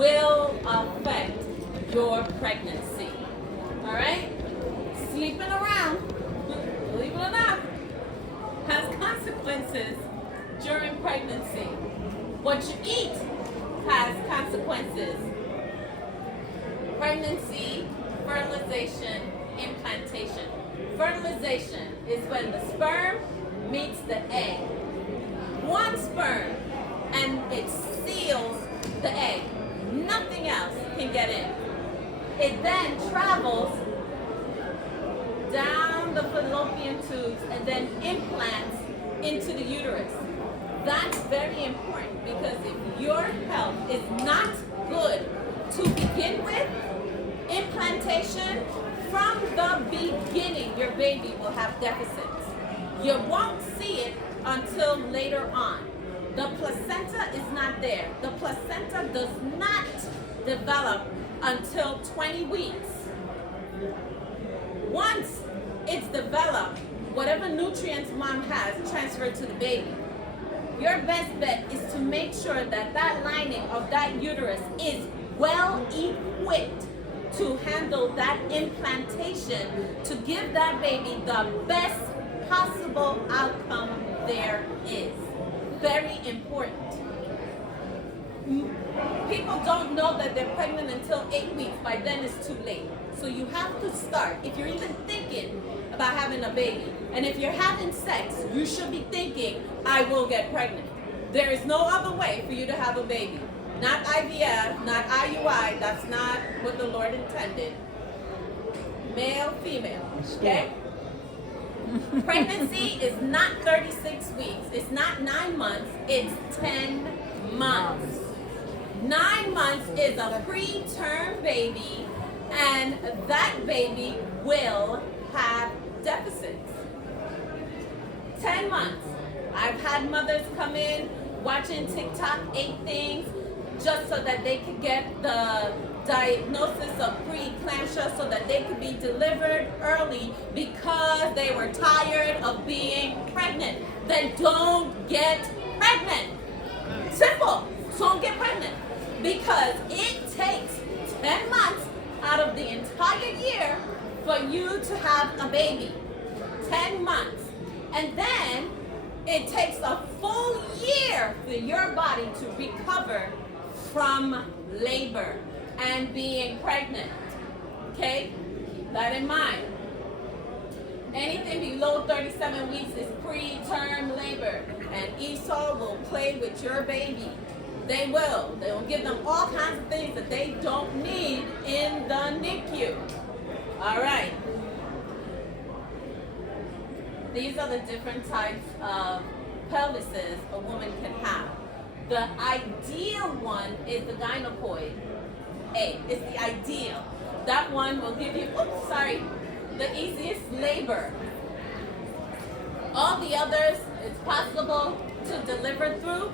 will affect your pregnancy. All right? Sleeping around, believe it or not, has consequences during pregnancy. What you eat has consequences. Pregnancy, fertilization, implantation. Fertilization is when the sperm meets the egg. One sperm, and it seals the egg. Nothing else can get in. It then travels down the fallopian tubes and then implants into the uterus. That's very important because if your health is not good to begin with, implantation, from the beginning, your baby will have deficits. You won't see it until later on. The placenta is not there. The placenta does not develop until 20 weeks. Once it's developed, whatever nutrients mom has transferred to the baby. Your best bet is to make sure that that lining of that uterus is well equipped to handle that implantation to give that baby the best possible outcome there is. Very important. People don't know that they're pregnant until 8 weeks. By then it's too late. So you have to start. If you're even thinking about having a baby, and if you're having sex, you should be thinking, I will get pregnant. There is no other way for you to have a baby. Not IVF, not IUI. That's not what the Lord intended. Male, female. Okay? Pregnancy is not 36 weeks. It's not 9 months. It's 10 months. 9 months is a preterm baby, and that baby will have deficits. 10 months. I've had mothers come in watching TikTok 8 things just so that they could get the diagnosis of preeclampsia so that they could be delivered early because they were tired of being pregnant. Then don't get pregnant. Simple. Don't get pregnant. Because it takes 10 months out of the entire year for you to have a baby. 10 months. And then it takes a full year for your body to recover from labor and being pregnant. Okay? Keep that in mind. Anything below 37 weeks is preterm labor. And Esau will play with your baby. They will. They will give them all kinds of things that they don't need in the NICU. All right. These are the different types of pelvises a woman can have. The ideal one is the gynecoid A. It's the ideal. That one will give you, the easiest labor. All the others, it's possible to deliver through.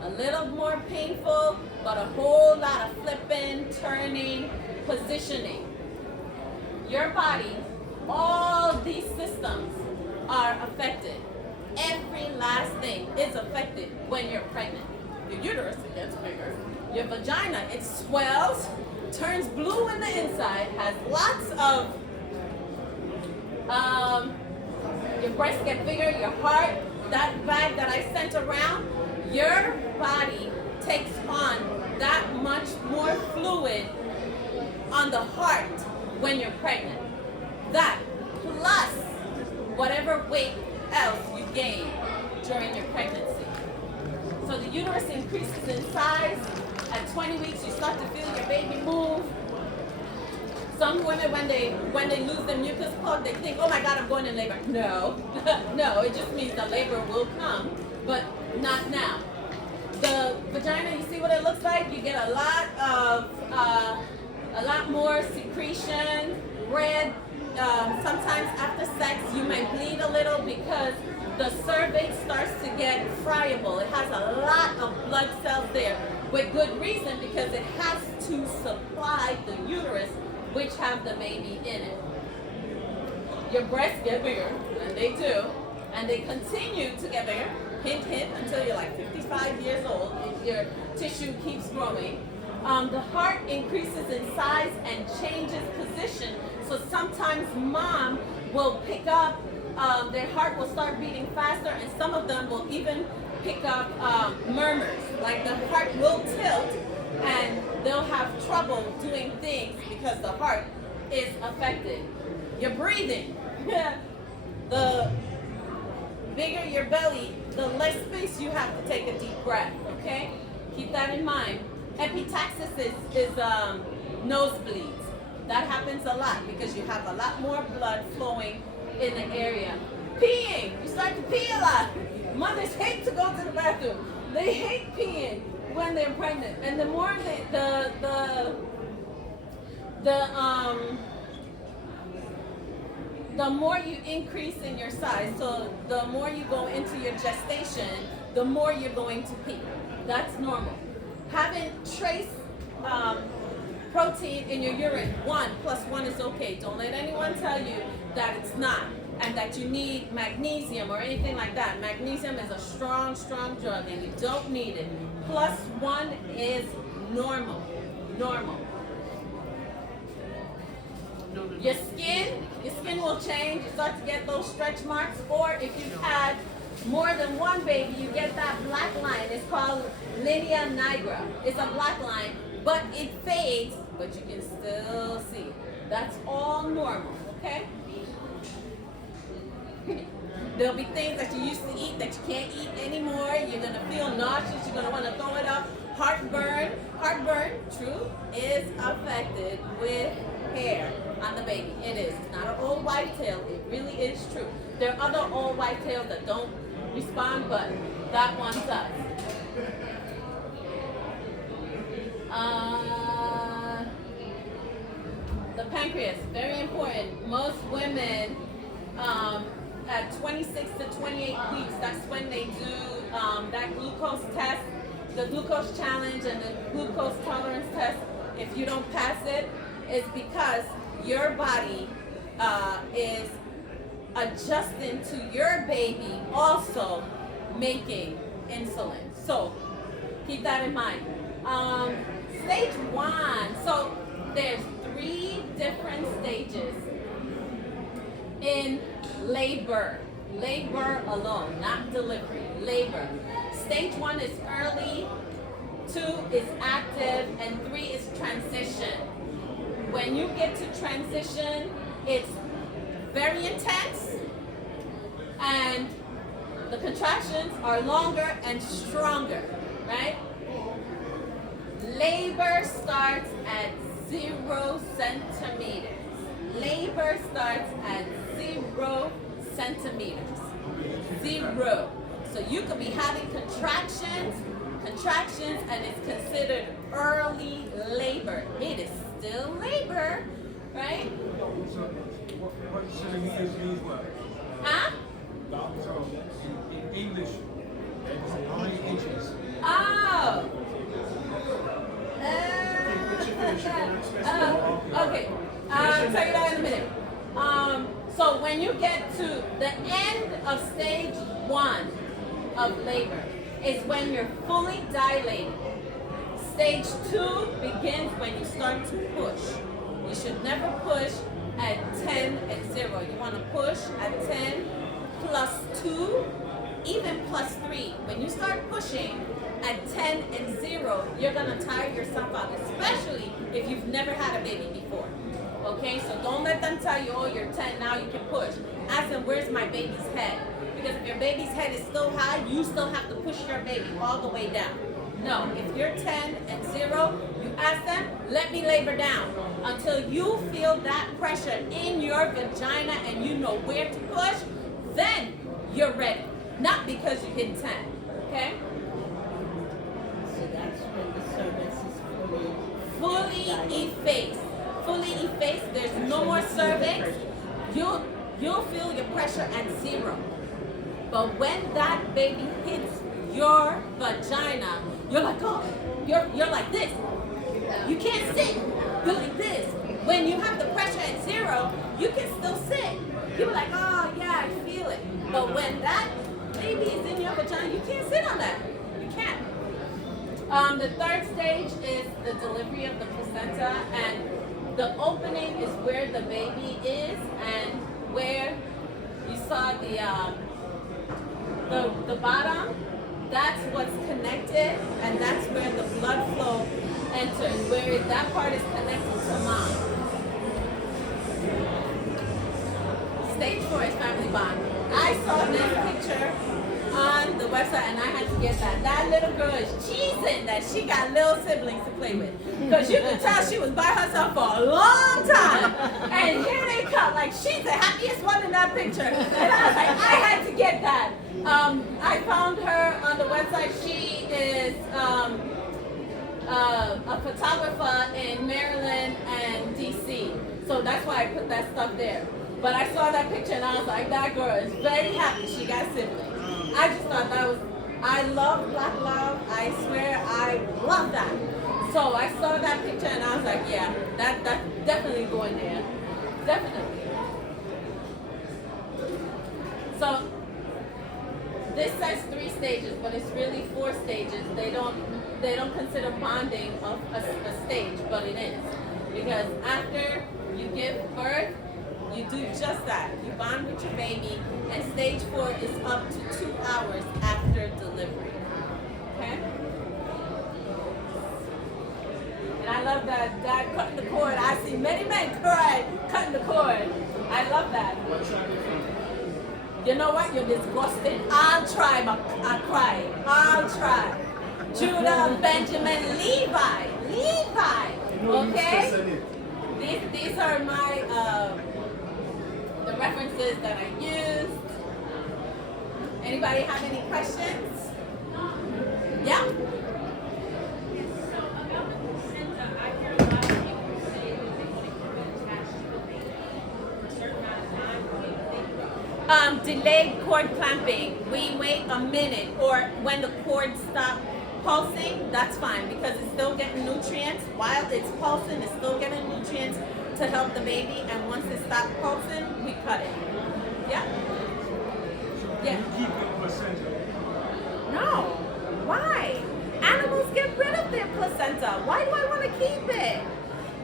A little more painful, but a whole lot of flipping, turning, positioning. Your body, all these systems are affected. Every last thing is affected when you're pregnant. Your uterus, it gets bigger. Your vagina, it swells, turns blue in the inside, has lots of, your breasts get bigger, your heart, that bag that I sent around, your body takes on that much more fluid on the heart when you're pregnant. That plus whatever weight else you gain during your pregnancy. So the uterus increases in size. At 20 weeks, you start to feel your baby move. Some women, when they lose their mucus plug, they think, oh my God, I'm going in labor. No, no, it just means the labor will come, but not now. The vagina, you see what it looks like? You get a lot more secretion, red. Sometimes after sex, you might bleed a little because the cervix starts to get friable. It has a lot of blood cells there with good reason because it has to supply the uterus, which have the baby in it. Your breasts get bigger, and they do, and they continue to get bigger, hint, hint, until you're like 55 years old. Your tissue keeps growing. The heart increases in size and changes position. So sometimes mom will pick up, their heart will start beating faster, and some of them will even pick up murmurs. Like the heart will tilt and they'll have trouble doing things because the heart is affected. Your breathing. The bigger your belly, the less space you have to take a deep breath, okay? Keep that in mind. Epistaxis is nosebleeds. That happens a lot because you have a lot more blood flowing in the area. Peeing, you start to pee a lot. Mothers hate to go to the bathroom. They hate peeing when they're pregnant. And the more the more you increase in your size, so the more you go into your gestation, the more you're going to pee. That's normal. Having trace protein in your urine, 1 + 1 is okay. Don't let anyone tell you that it's not, and that you need magnesium or anything like that. Magnesium is a strong, strong drug, and you don't need it. +1 is normal. Normal. Your skin will change. You start to get those stretch marks, or if you've had more than one baby, you get that black line. It's called linea nigra. It's a black line, but it fades, but you can still see it. That's all normal, okay? There'll be things that you used to eat that you can't eat anymore. You're gonna feel nauseous. You're gonna want to throw it up. Heartburn, true, is affected with hair on the baby. It is. It's not an old whitetail. It really is true. There are other old whitetails that don't respond, but that one does. The pancreas, very important. Most women at 26 to 28 weeks, that's when they do that glucose test, the glucose challenge and the glucose tolerance test. If you don't pass it, it's because your body is adjusting to your baby also making insulin. So keep that in mind. Stage 1. So there's 3 different stages in labor. Labor alone, not delivery. Labor. Stage 1 is early, 2 is active, and 3 is transition. When you get to transition, it's very intense, and the contractions are longer and stronger, right? Labor starts at 0 centimeters. Labor starts at 0 centimeters. 0. So you could be having contractions, and it's considered early labor. It is still labor, right? What centimeters means what? Huh? So in English, how many inches? Oh. Okay. I'll tell you that in a minute. So when you get to the end of stage 1 of labor is when you're fully dilated. Stage 2 begins when you start to push. You should never push at 10 and 0. You want to push at 10 plus 2, even plus 3. When you start pushing at 10 and 0, you're going to tire yourself out, especially if you've never had a baby before. Okay, so don't let them tell you, oh, you're 10, now you can push. Ask them, where's my baby's head? Because if your baby's head is still high, you still have to push your baby all the way down. No, if you're 10 and 0, you ask them, let me labor down until you feel that pressure in your vagina and you know where to push, then you're ready. Not because you hit 10, okay? So that's when the cervix is fully effaced. Fully effaced, there's no more cervix. You'll feel your pressure at 0. But when that baby hits your vagina, you're like, oh, you're like this. You can't sit. You're like this. When you have the pressure at 0, you can still sit. You're like, oh yeah, I feel it. But when that baby is in your vagina, you can't sit on that. You can't. The third stage is the delivery of the placenta, and the opening is where the baby is, and where you saw the bottom. That's what's connected, and that's where the blood flow enters. Where that part is connected to mom. Stage 4 is family bond. I saw this picture on the website and I had to get that. That little girl is cheesing that she got little siblings to play with. Because you could tell she was by herself for a long time. And here they come, like she's the happiest one in that picture. And I was like, I had to get that. I found her on the website. She is a photographer in Maryland and DC. So that's why I put that stuff there. But I saw that picture and I was like, that girl is very happy she got siblings. I just thought that was, I love Black love. I swear I love that. So I saw that picture and I was like, yeah, that's definitely going there. Definitely. So this says 3 stages, but it's really 4 stages. They don't consider bonding a stage, but it is. Because after you give birth, you do just that. You bond with your baby, and stage 4 is up to 2 hours after delivery. Okay? And I love that dad cutting the cord. I see many men cry cutting the cord. I love that. You know what? You're disgusting. I'll try, I'll cry. I'll try. Judah, Benjamin, Levi. Okay? These are my the references that I used. Anybody have any questions? Yeah? So about the placenta, I hear a lot of people say that they want to keep it attached to the baby for a certain amount of time before they grow. Delayed cord clamping. We wait a minute, or when the cord stops pulsing, that's fine because it's still getting nutrients. While it's pulsing, it's still getting nutrients to help the baby, and once it stops pulsing, we cut it. Yeah? Yeah. You keep the placenta. No. Why? Animals get rid of their placenta. Why do I want to keep it?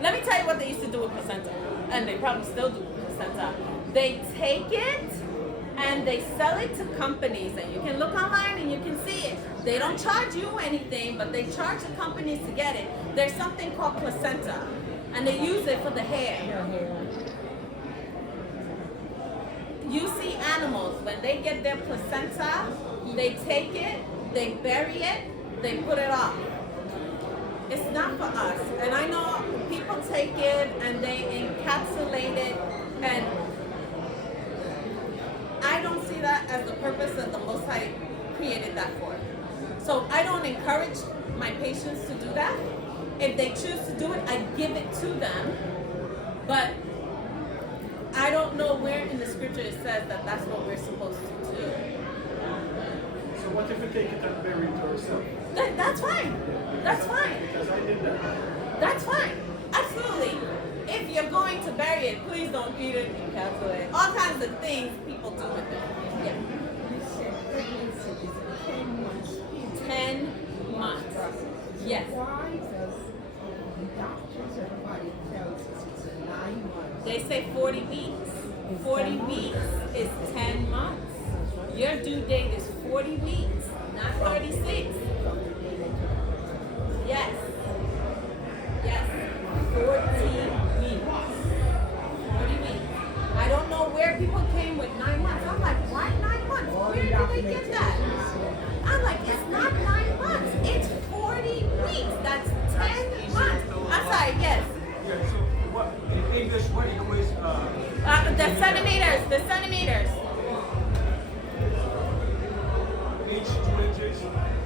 Let me tell you what they used to do with placenta, and they probably still do with placenta. They take it and they sell it to companies, and you can look online and you can see it. They don't charge you anything, but they charge the companies to get it. There's something called placenta, and they use it for the hair. You see animals, when they get their placenta, they take it, they bury it, they put it off. It's not for us. And I know people take it and they encapsulate it, and I don't see that as the purpose that the Most High created that for. So I don't encourage my patients to do that. If they choose to do it, I give it to them. But I don't know where in the scripture it says that that's what we're supposed to do. So what if we take it and bury it ourselves? That's fine. That's fine. Because I did that. That's fine. Absolutely. If you're going to bury it, please don't feed it, encapsulate it. All kinds of things people do with it. Yeah. You said pregnancy is 10 months. 10 months. Yes. Why does the doctors or everybody tells us it's 9 months? They say 40 weeks. 40 weeks is 10 months. Your due date is 40 weeks, not 36. Yes. Yes. 40 weeks. 40 weeks. I don't know where people came with 9 months. I'm like, why 9 months? Where did they get that? I'm like, it's not 9 months. It's 40 weeks. That's 10 months. I'm sorry, yes. Yeah, so what in English what equates The centimeters. The centimeters. inch, 2 inches?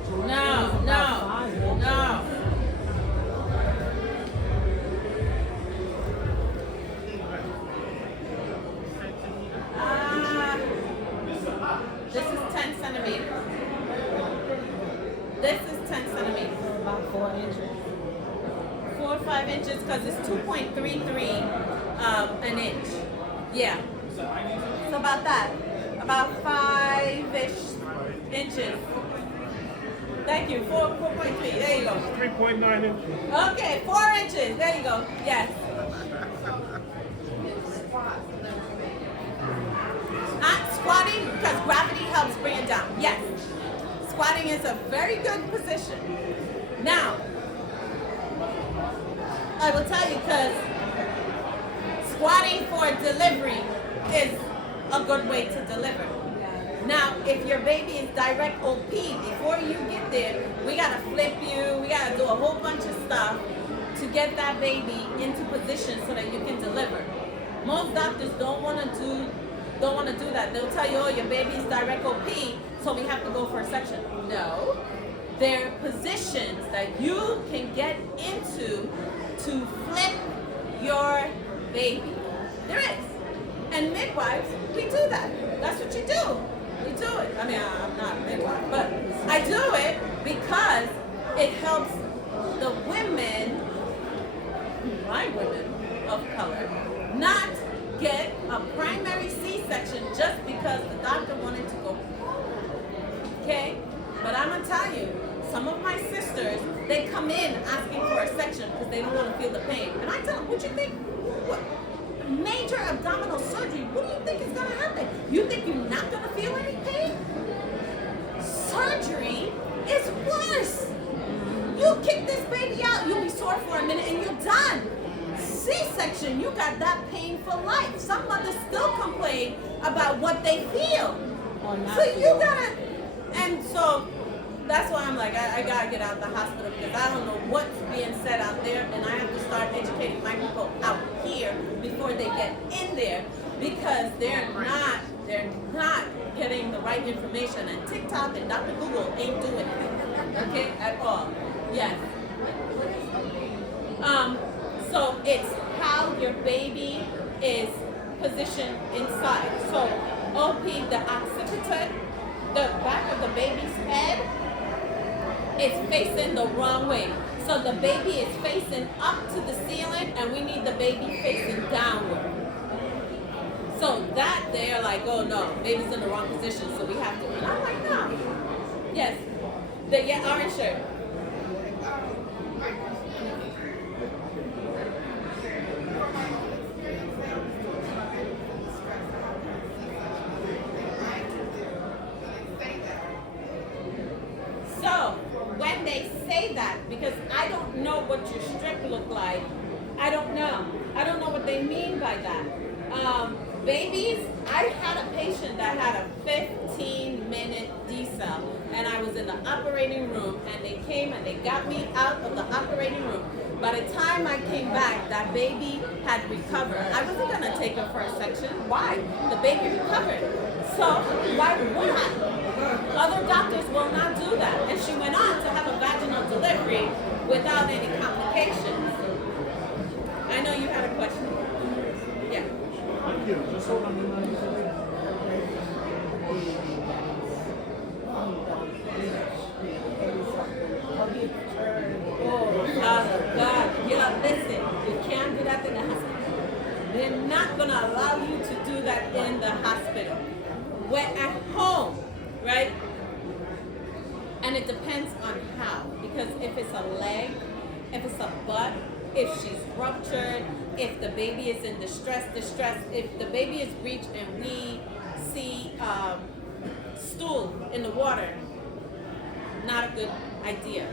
So No. This is 10 centimeters. This is 10 centimeters. About 4 inches. 4 or 5 inches because it's 2.33 an inch. Yeah. So about that. About 5-ish inches. Thank you. 4.3. There you go. 3.9 inches. Okay, 4 inches. There you go. Yes. Squatting, because gravity helps bring it down. Yes. Squatting is a very good position. Now, I will tell you, because squatting for delivery is a good way to deliver. Now, if your baby is direct OP, before you get there, we gotta flip you, we gotta do a whole bunch of stuff to get that baby into position so that you can deliver. Most doctors don't wanna do that. They'll tell you, oh, your baby is direct OP, so we have to go for a section. No. There are positions that you can get into to flip your baby. There is. And midwives, we do that. That's what you do. We do it. I mean, I'm not a midwife, but I do it because it helps the women, my women of color, not get a primary C-section just because the doctor wanted to go home. Okay? But I'm going to tell you, some of my sisters, they come in asking for a section because they don't want to feel the pain. And I tell them, what you think? What? Major abdominal surgery, what do you think is going to happen? You think you're not going to feel any pain? Surgery is worse. You kick this baby out, you'll be sore for a minute and you're done. C-section, you got that pain for life. Some mothers still complain about what they feel. So you gotta, and so that's why I'm like, I gotta get out of the hospital because I don't know what's being said out there, and I have to start educating my people out here before they get in there because they're not getting the right information, and TikTok and Dr. Google ain't doing it, okay, at all. Yes. So it's how your baby is positioned inside. So OP, the occipital, the back of the baby's head, is facing the wrong way. So the baby is facing up to the ceiling and we need the baby facing downward. So that they're like, oh no, baby's in the wrong position, so we have to. And I'm like, no. Yes. The orange shirt. When they say that, because I don't know what your strip look like, I don't know what they mean by that. Babies, I had a patient that had a 15-minute decel, and I was in the operating room, and they came and they got me out of the operating room. By the time I came back, that baby had recovered. I wasn't gonna take her for a section. Why? The baby recovered. So why would I? Other doctors will not do that. And she went on to have a vaginal delivery without any complications. I know you had a question. Yeah. Thank you. Just hold on the line. Oh, God. Yeah, listen. You can't do that in the hospital. They're not going to allow you to do that in the hospital. We're at home. Right? And it depends on how. Because if it's a leg, if it's a butt, if she's ruptured, if the baby is in distress, if the baby is breached and we see stool in the water, not a good idea.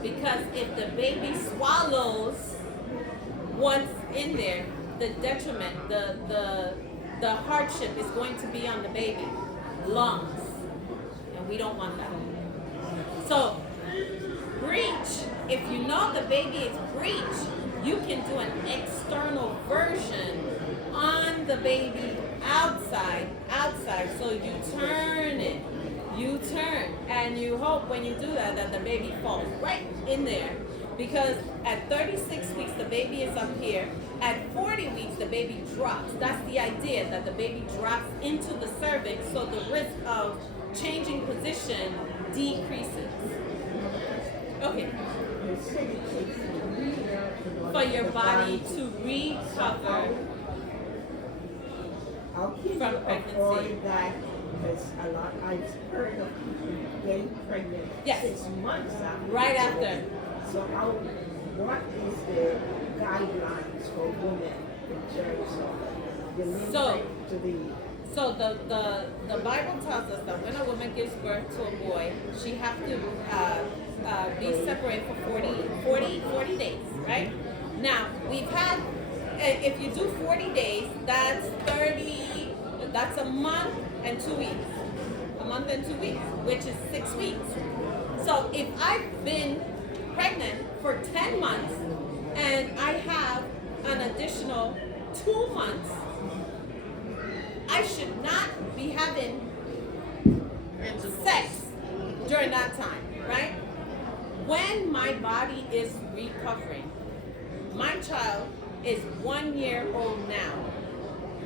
Because if the baby swallows once in there, the detriment, the hardship is going to be on the baby. Lungs. We don't want that. So, breech, if you know the baby is breech, you can do an external version on the baby outside. So you turn it. You turn. And you hope when you do that the baby falls right in there. Because at 36 weeks, the baby is up here. At 40 weeks, the baby drops. That's the idea, that the baby drops into the cervix, so the risk of changing position decreases. Okay. For your body to recover from pregnancy. Because I've heard of people getting pregnant Yes. 6 months after. Right after. So what is the guidelines for women in terms of delivering to the So the Bible tells us that when a woman gives birth to a boy, she has to be separated for 40 days, right? Now, we've had, if you do 40 days, that's a month and 2 weeks. A month and 2 weeks, which is 6 weeks. So if I've been pregnant for 10 months and I have an additional 2 months, I should not be having sex during that time, right? When my body is recovering, my child is 1 year old now.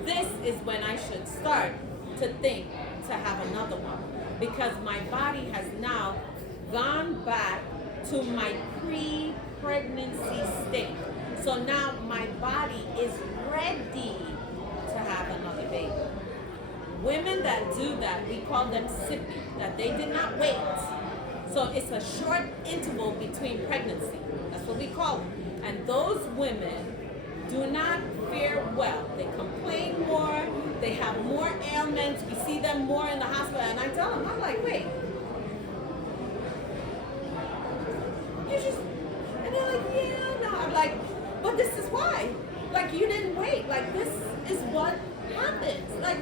This is when I should start to think to have another one, because my body has now gone back to my pre-pregnancy state. So now my body is ready to have another baby. Women that do that, we call them sippy, that they did not wait. So it's a short interval between pregnancy. That's what we call them. And those women do not fare well. They complain more, they have more ailments, we see them more in the hospital, and I tell them, I'm like, wait, you just, and they're like, yeah, no. I'm like, but this is why. Like, you didn't wait. Like, this is what happens. Like,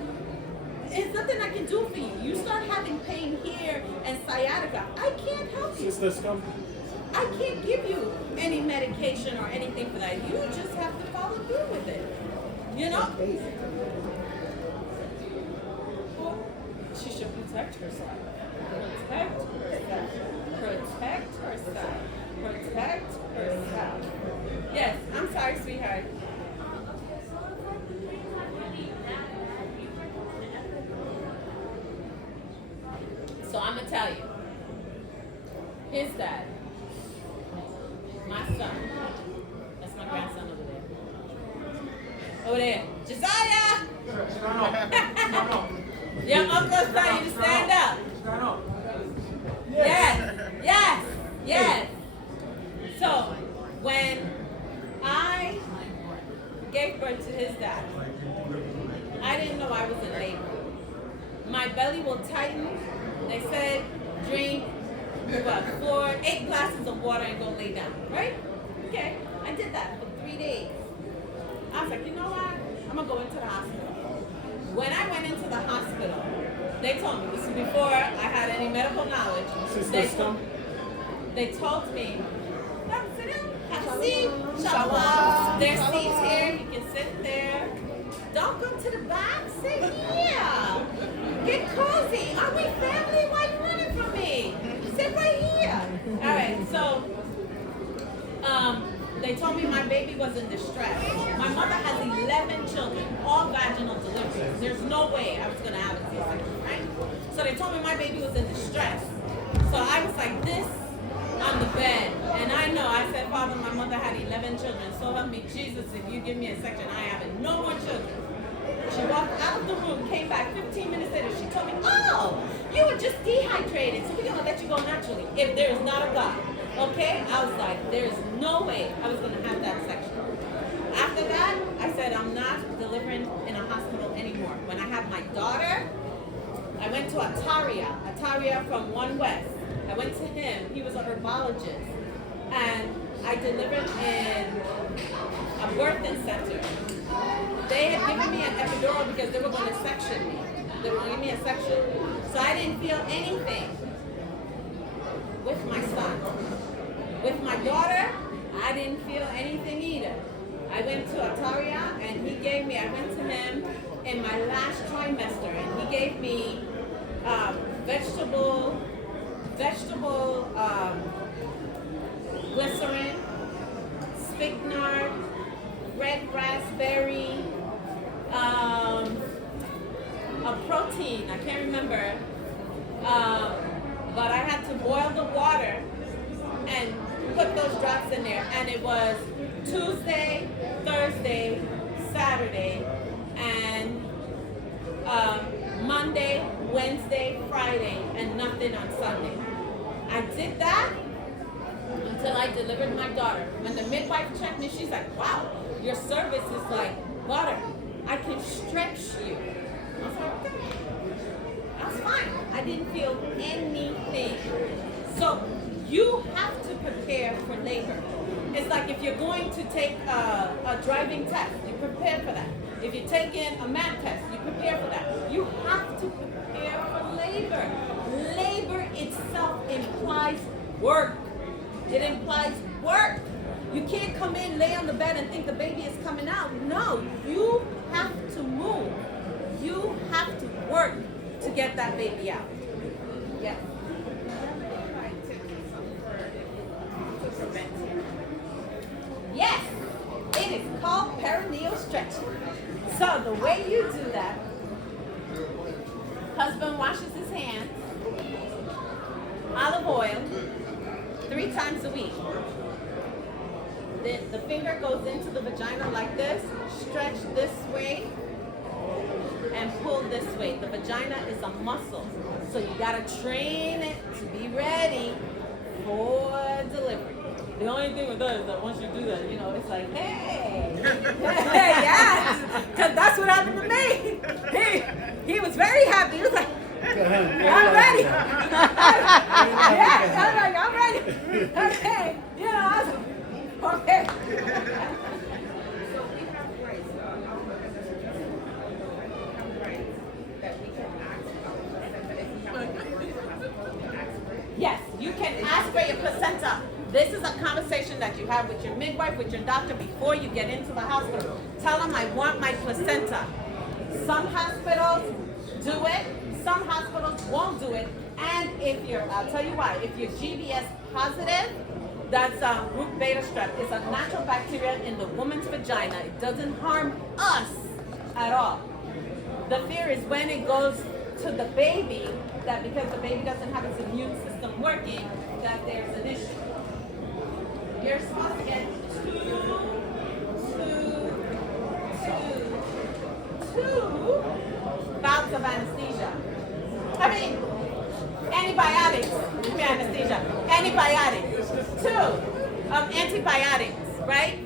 it's nothing I can do for you. You start having pain here and sciatica. I can't help you. Sisters, come. I can't give you any medication or anything for that. You just have to follow through with it. You know? Well, she should protect herself. Protect herself. Protect herself. Protect herself. Yes, I'm sorry, sweetheart. So I'm gonna tell you. His dad, my son, that's my grandson over there. Over there, Josiah! Stand up. Stand up. Your uncle's telling you to stand up. Stand up. Yes, yes, yes. So when I gave birth to his dad, I didn't know I was in labor. My belly will tighten. They said drink 8 glasses of water and go lay down, right? Okay, I did that for 3 days. I was like, you know what? I'm gonna go into the hospital. When I went into the hospital, they told me, this is before I had any medical knowledge. Sisters, come. They told me, "Come, sit down, have a seat, shalom. There's seats here, you can sit there. Don't go to the back, sit here. Get cozy. Are we family? Why are you running from me? Sit right here." All right, so they told me my baby was in distress. My mother has 11 children, all vaginal deliveries. There's no way I was gonna have a C-section, right? So they told me my baby was in distress. So I was like this on the bed, and I said, Father, my mother had 11 children. So help me, Jesus, if you give me a section, I have it. No more children. She walked out of the room, came back 15 minutes later. She told me, oh, you were just dehydrated, so we're going to let you go naturally if there is not a God. Okay? I was like, there is no way I was going to have that section. After that, I said, I'm not delivering in a hospital anymore. When I had my daughter, I went to Ataria from One West. I went to him. He was a herbologist. And I delivered in a birthing center. They had given me an epidural because they were going to section me. They were going to give me a section. So I didn't feel anything with my son. With my daughter, I didn't feel anything either. I went to Ataria and I went to him in my last trimester, and he gave me vegetable glycerin, spikenard, red raspberry, a protein, I can't remember, but I had to boil the water and put those drops in there, and it was Tuesday, Thursday, Saturday, and Monday, Wednesday. did that until I delivered my daughter. When the midwife checked me, she's like, wow, your cervix is like butter. I can stretch you. I was like, okay. That's fine. I didn't feel anything. So you have to prepare for labor. It's like if you're going to take a driving test, you prepare for that. If you're taking a math test, you prepare for that. You have to prepare for labor. Labor itself implies work. It implies work. You can't come in, lay on the bed, and think the baby is coming out. No, you have to move. You have to work to get that baby out. Yes. Yes, it is called perineal stretching. So the way you do that, husband washes his hands, olive oil, 3 times a week. Then the finger goes into the vagina like this, stretch this way, and pull this way. The vagina is a muscle, so you gotta train it to be ready for delivery. The only thing with that is that once you do that, you know, it's like, hey, yes, because that's what happened to me. He was very happy. He was like, I'm ready. Yes, I'm like, I'm ready. Okay, you know, I was like, okay. So we have rights. That we can ask about placenta if we have to ask for it. Yes, you can ask for your placenta. This is a conversation that you have with your midwife, with your doctor before you get into the hospital. Tell them I want my placenta. Some hospitals do it, some hospitals won't do it. And if you're, I'll tell you why, if you're GBS positive, that's group beta strep. It's a natural bacteria in the woman's vagina. It doesn't harm us at all. The fear is when it goes to the baby, that because the baby doesn't have its immune system working, that there's an issue. You're supposed to get two bouts of anesthesia. I mean, antibiotics. Give me anesthesia. Antibiotics. 2 antibiotics, right?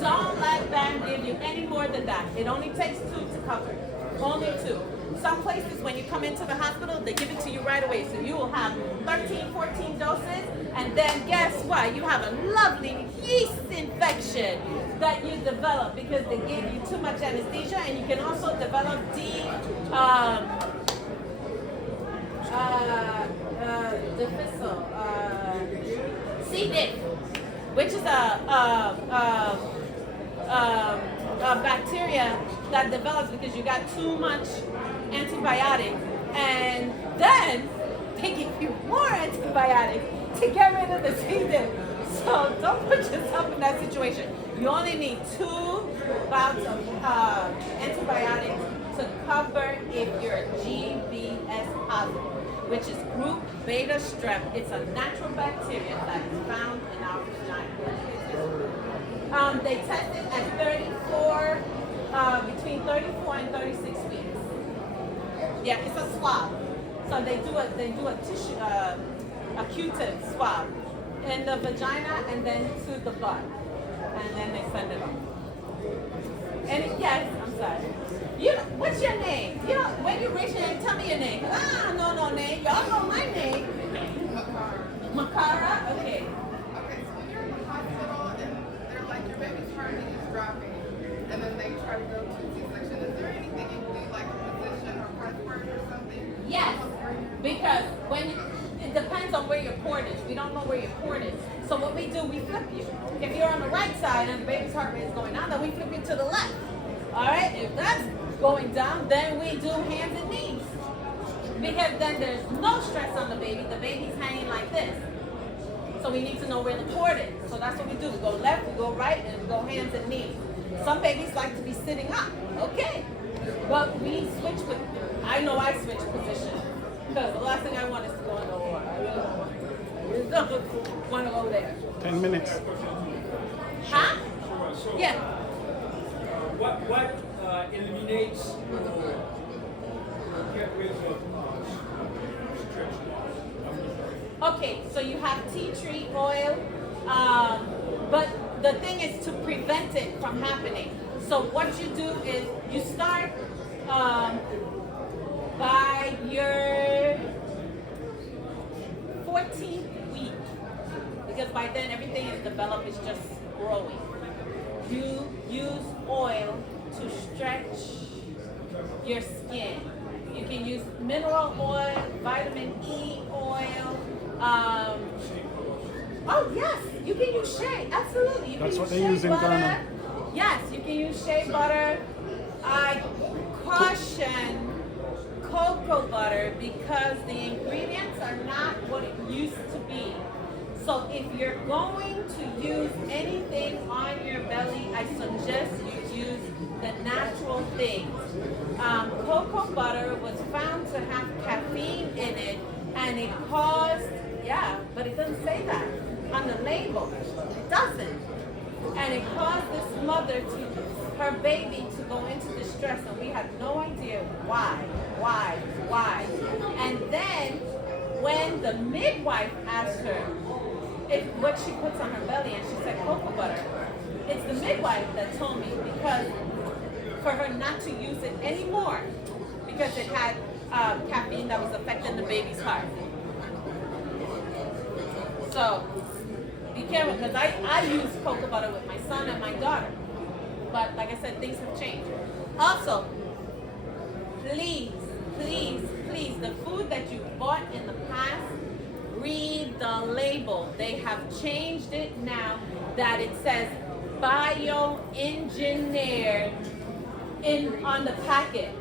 Don't let them give you any more than that. It only takes 2 to cover. Only 2. Some places, when you come into the hospital, they give it to you right away. So you will have 13, 14 doses, and then guess what? You have a lovely yeast infection that you develop because they gave you too much anesthesia, and you can also develop C. diff, which is a bacteria that develops because you got too much antibiotics, and then they give you more antibiotics to get rid of the C. diff. So don't put yourself in that situation. You only need 2 bouts of antibiotics to cover if you're GBS positive, which is group beta strep. It's a natural bacteria that is found in our vagina. They test it at 34, between 34 and 36 weeks. Yeah, it's a swab. So they do a tissue, a Q-tip swab in the vagina and then to the butt, and then they send it off. And yes, I'm sorry. You know, what's your name? You know, when you raise your name, tell me your name. 'Cause I don't know no name. Y'all know my name. Makara. Okay. Okay, so when you're in the hospital and they're like, your baby's heartbeat is dropping, and then they try to go to C-section, is there anything you can do, like a position or breath work or something? Yes, because it depends on where your port is. We don't know where your port is. So what we do, we flip you. If you're on the right side and the baby's heart rate is going down, then we flip you to the left. All right, if that's going down, then we do hands and knees. Because then there's no stress on the baby. The baby's hanging like this. So we need to know where the port is. So that's what we do. We go left, we go right, and we go hands and knees. Some babies like to be sitting up. Okay. But we switch with, I know I switch position. Because the last thing I want is to go in the OR. I really don't want to go there. 10 minutes. Huh? Yeah. What eliminates or get rid of stretch loss? Okay, so you have tea tree oil, but the thing is to prevent it from happening. So what you do is you start by your 14th week, because by then everything is developed, it's just growing. You use oil to stretch your skin. You can use mineral oil, vitamin E oil. Oh yes, you can use shea. Absolutely, you That's can what use they shea use in butter. Ghana. Yes, you can use shea butter. I caution cocoa butter because the ingredients are not what it used to be. So if you're going to use anything on your belly, I suggest you use the natural things. Cocoa butter was found to have caffeine in it, and it caused, but it doesn't say that on the label. It doesn't. And it caused this mother her baby to go into distress, and we had no idea why. And then when the midwife asked her what she puts on her belly, and she said cocoa butter, it's the midwife that told me, because for her not to use it anymore because it had caffeine that was affecting the baby's heart. So be careful, because I use cocoa butter with my son and my daughter. But like I said, things have changed. Also, please, the food that you bought in the past, read the label. They have changed it now that it says bioengineered on the packet.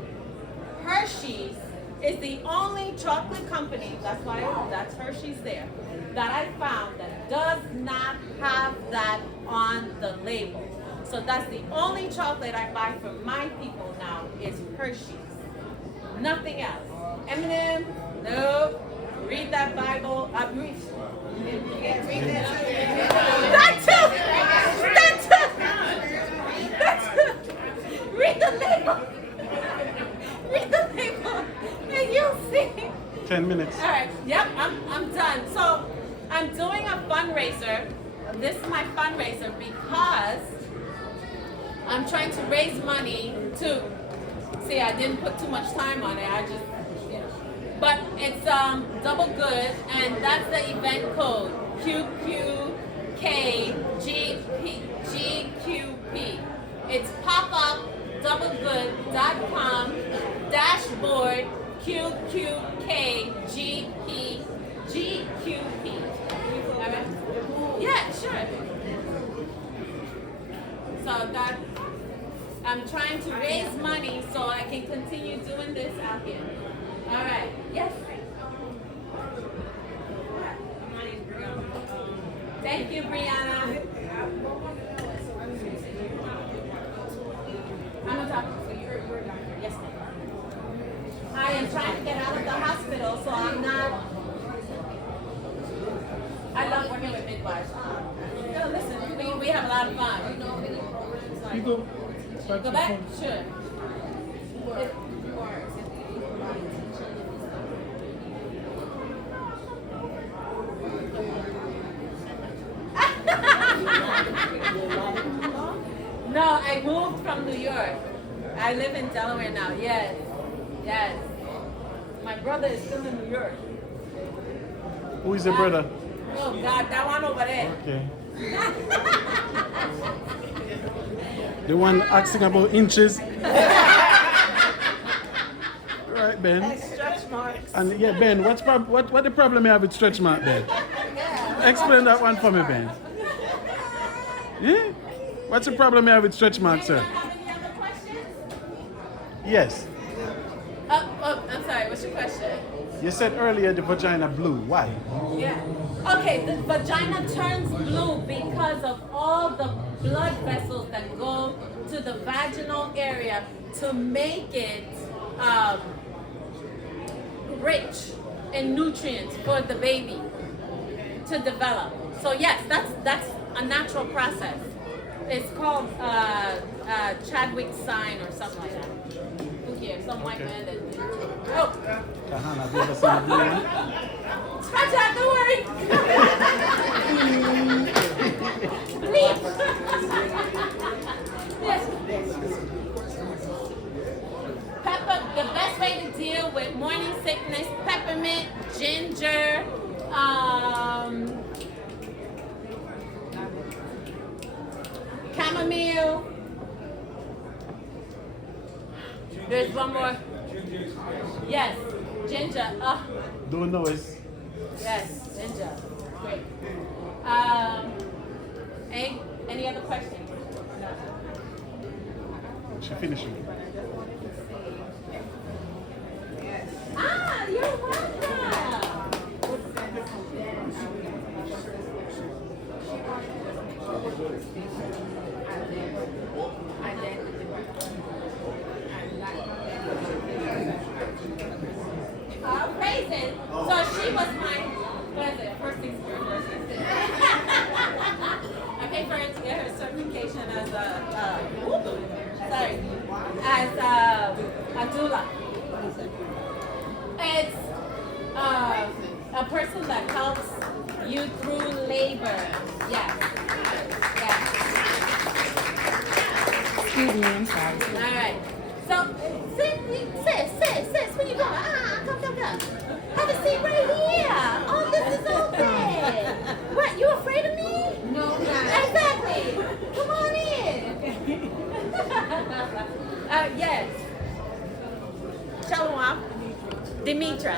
Hershey's is the only chocolate company, that's Hershey's there, that I found that does not have that on the label. So that's the only chocolate I buy for my people now is Hershey's. Nothing else. M&M, nope. Read that Bible. Read Read the label. Read the label, and you'll see. 10 minutes. All right. Yep. I'm done. So I'm doing a fundraiser. This is my fundraiser because I'm trying to raise money to. See, I didn't put too much time on it. I just, but it's double good, and that's the event code QQKGQP. It's popupdoublegood.com dashboard QQKGQP. Yeah, sure. So that I'm trying to raise money so I can continue doing this out here. All right. Yes. Thank you, Brianna. I'm gonna talk to you. Yes, ma'am. I am trying to get out of the hospital, so I'm not. I love working with midwives. Listen, we have a lot of fun. You go. Go back? Sure. No, I moved from New York. I live in Delaware now. Yes. My brother is still in New York. Who is your brother? Oh God, that one over there. Okay. The one asking about inches. Right, Ben. And stretch marks. And yeah, Ben, what the problem you have with stretch mark, Ben? Explain that one for me, Ben. Yeah? What's the problem you have with stretch mark, sir? Anyone have any other questions? Yes. I'm sorry, what's your question? You said earlier the vagina blue. Why? Yeah. Okay, the vagina turns blue because of all the blood vessels that go to the vaginal area to make it rich in nutrients for the baby to develop. So yes, that's a natural process. It's called Chadwick's sign or something like that. Who cares? Some white man that. Oh. Kahana, have you ever seen a blue one? Scratch it out, don't worry. Bleep. Yes. Pepper, the best way to deal with morning sickness, peppermint, ginger, chamomile. There's one more. Yes, ginger. Don't know it. Yes, ginger. Great. Any other questions? No. She finishing. You're welcome. Praise it. So she was my, what is it, first experience. I paid for her to get her certification as a doula. It's a person that helps you through labor. Yes. Yes. Excuse me, I'm sorry. All right. So, sis, when you go, come. Have a seat right here. Oh, this is open. What, you afraid of me? No, not. Exactly. Come on in. Yes. Shalom. Demetra.